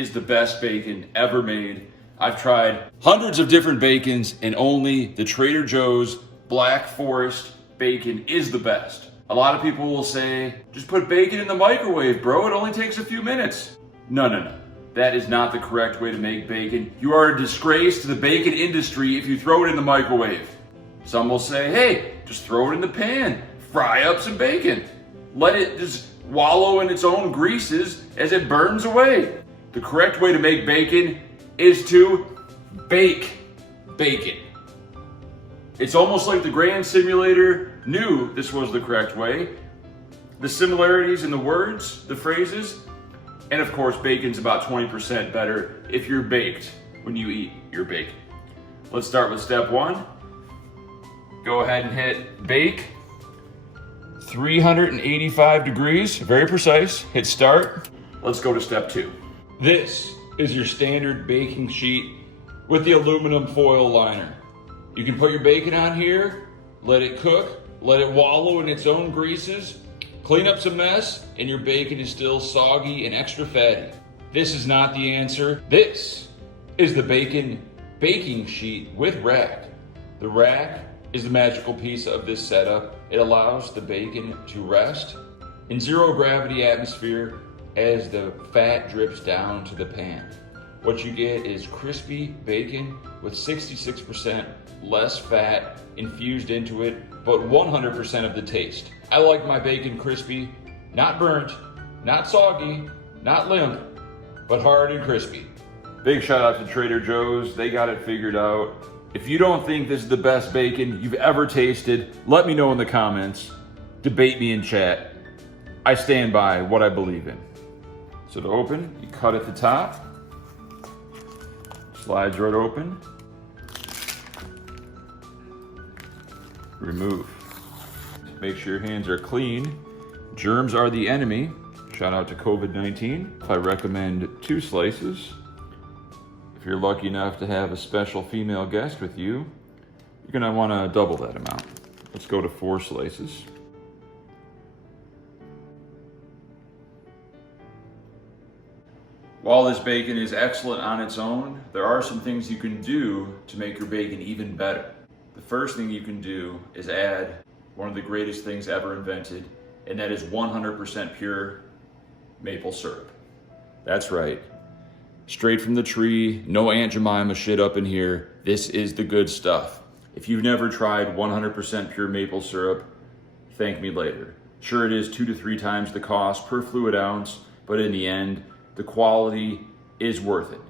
is the best bacon ever made. I've tried hundreds of different bacons and only the Trader Joe's Black Forest bacon is the best. A lot of people will say, just put bacon in the microwave, bro. It only takes a few minutes. No. That is not the correct way to make bacon. You are a disgrace to the bacon industry if you throw it in the microwave. Some will say, hey, just throw it in the pan. Fry up some bacon. Let it just wallow in its own greases as it burns away. The correct way to make bacon is to bake bacon. It's almost like the Grand Simulator knew this was the correct way. The similarities in the words, the phrases, and of course, bacon's about 20% better if you're baked when you eat your bacon. Let's start with step one. Go ahead and hit bake. 385 degrees, very precise. Hit start. Let's go to step two. This is your standard baking sheet with the aluminum foil liner. You can put your bacon on here, let it cook, let it wallow in its own greases, clean up some mess, and your bacon is still soggy and extra fatty. This is not the answer. This is the bacon baking sheet with rack. The rack is the magical piece of this setup. It allows the bacon to rest in zero gravity atmosphere as the fat drips down to the pan. What you get is crispy bacon with 66% less fat infused into it, but 100% of the taste. I like my bacon crispy, not burnt, not soggy, not limp, but hard and crispy. Big shout out to Trader Joe's. They got it figured out. If you don't think this is the best bacon you've ever tasted, let me know in the comments. Debate me in chat. I stand by what I believe in. So to open, you cut at the top. Slides right open. Remove. Make sure your hands are clean. Germs are the enemy. Shout out to COVID-19. I recommend 2 slices. If you're lucky enough to have a special female guest with you, you're gonna wanna double that amount. Let's go to 4 slices. While this bacon is excellent on its own, there are some things you can do to make your bacon even better. The first thing you can do is add one of the greatest things ever invented, and that is 100% pure maple syrup. That's right. Straight from the tree, no Aunt Jemima shit up in here. This is the good stuff. If you've never tried 100% pure maple syrup, thank me later. Sure, it is 2 to 3 times the cost per fluid ounce, but in the end, the quality is worth it.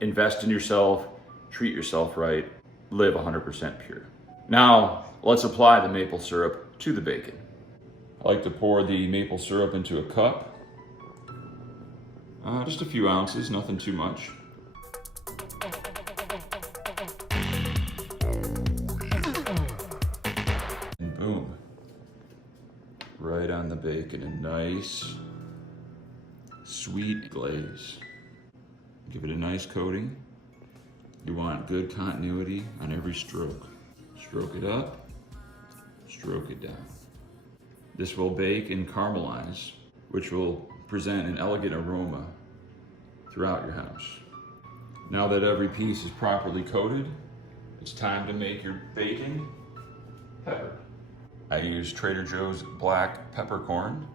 Invest in yourself, treat yourself right, live 100% pure. Now, let's apply the maple syrup to the bacon. I like to pour the maple syrup into a cup. Just a few ounces, nothing too much. And boom. Right on the bacon, a nice, sweet glaze. Give it a nice coating. You want good continuity on every stroke. Stroke it up, stroke it down. This will bake and caramelize, which will present an elegant aroma throughout your house. Now that every piece is properly coated, it's time to make your bacon pepper. I use Trader Joe's black peppercorn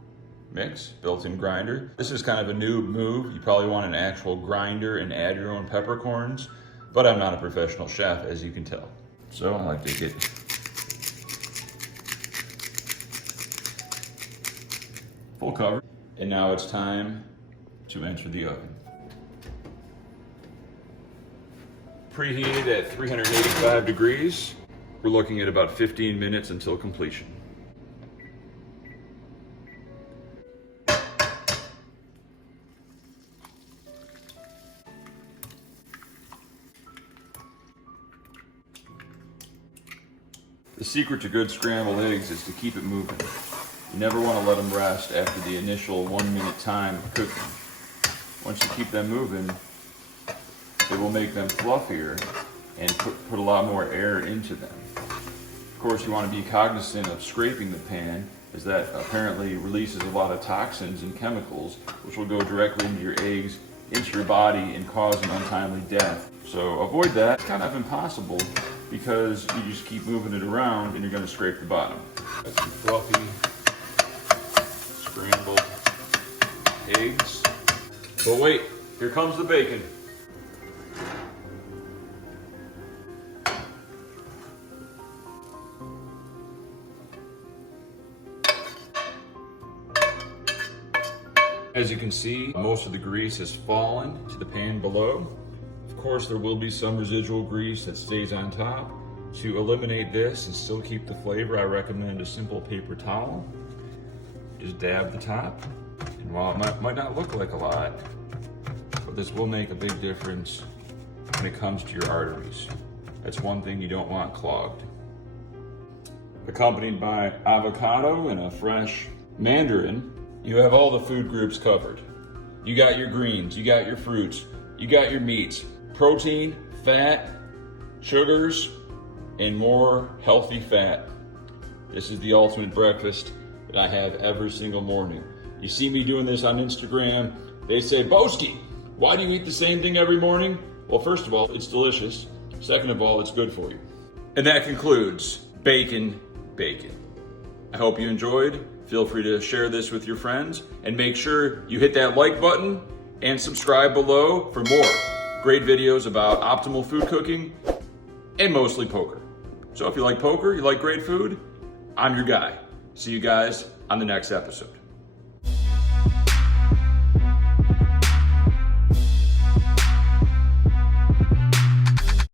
mix, built-in grinder. This is kind of a new move. You probably want an actual grinder and add your own peppercorns, but I'm not a professional chef, as you can tell. So I like to get full cover. And now it's time to enter the oven. Preheated at 385 degrees. We're looking at about 15 minutes until completion. The secret to good scrambled eggs is to keep it moving. You never want to let them rest after the initial 1 minute time of cooking. Once you keep them moving, it will make them fluffier and put a lot more air into them. Of course, you want to be cognizant of scraping the pan, as that apparently releases a lot of toxins and chemicals, which will go directly into your eggs into your body and cause an untimely death. So avoid that. It's kind of impossible because you just keep moving it around and you're going to scrape the bottom. Got some fluffy scrambled eggs. But wait, here comes the bacon. As you can see, most of the grease has fallen to the pan below. Of course, there will be some residual grease that stays on top. To eliminate this and still keep the flavor, I recommend a simple paper towel. Just dab the top. And while it might not look like a lot, but this will make a big difference when it comes to your arteries. That's one thing you don't want clogged. Accompanied by avocado and a fresh mandarin, you have all the food groups covered. You got your greens, you got your fruits, you got your meats, protein, fat, sugars, and more healthy fat. This is the ultimate breakfast that I have every single morning. You see me doing this on Instagram, they say, Boski, why do you eat the same thing every morning? Well, first of all, it's delicious. Second of all, it's good for you. And that concludes Bacon. I hope you enjoyed. Feel free to share this with your friends and make sure you hit that like button and subscribe below for more great videos about optimal food cooking and mostly poker. So if you like poker, you like great food, I'm your guy. See you guys on the next episode.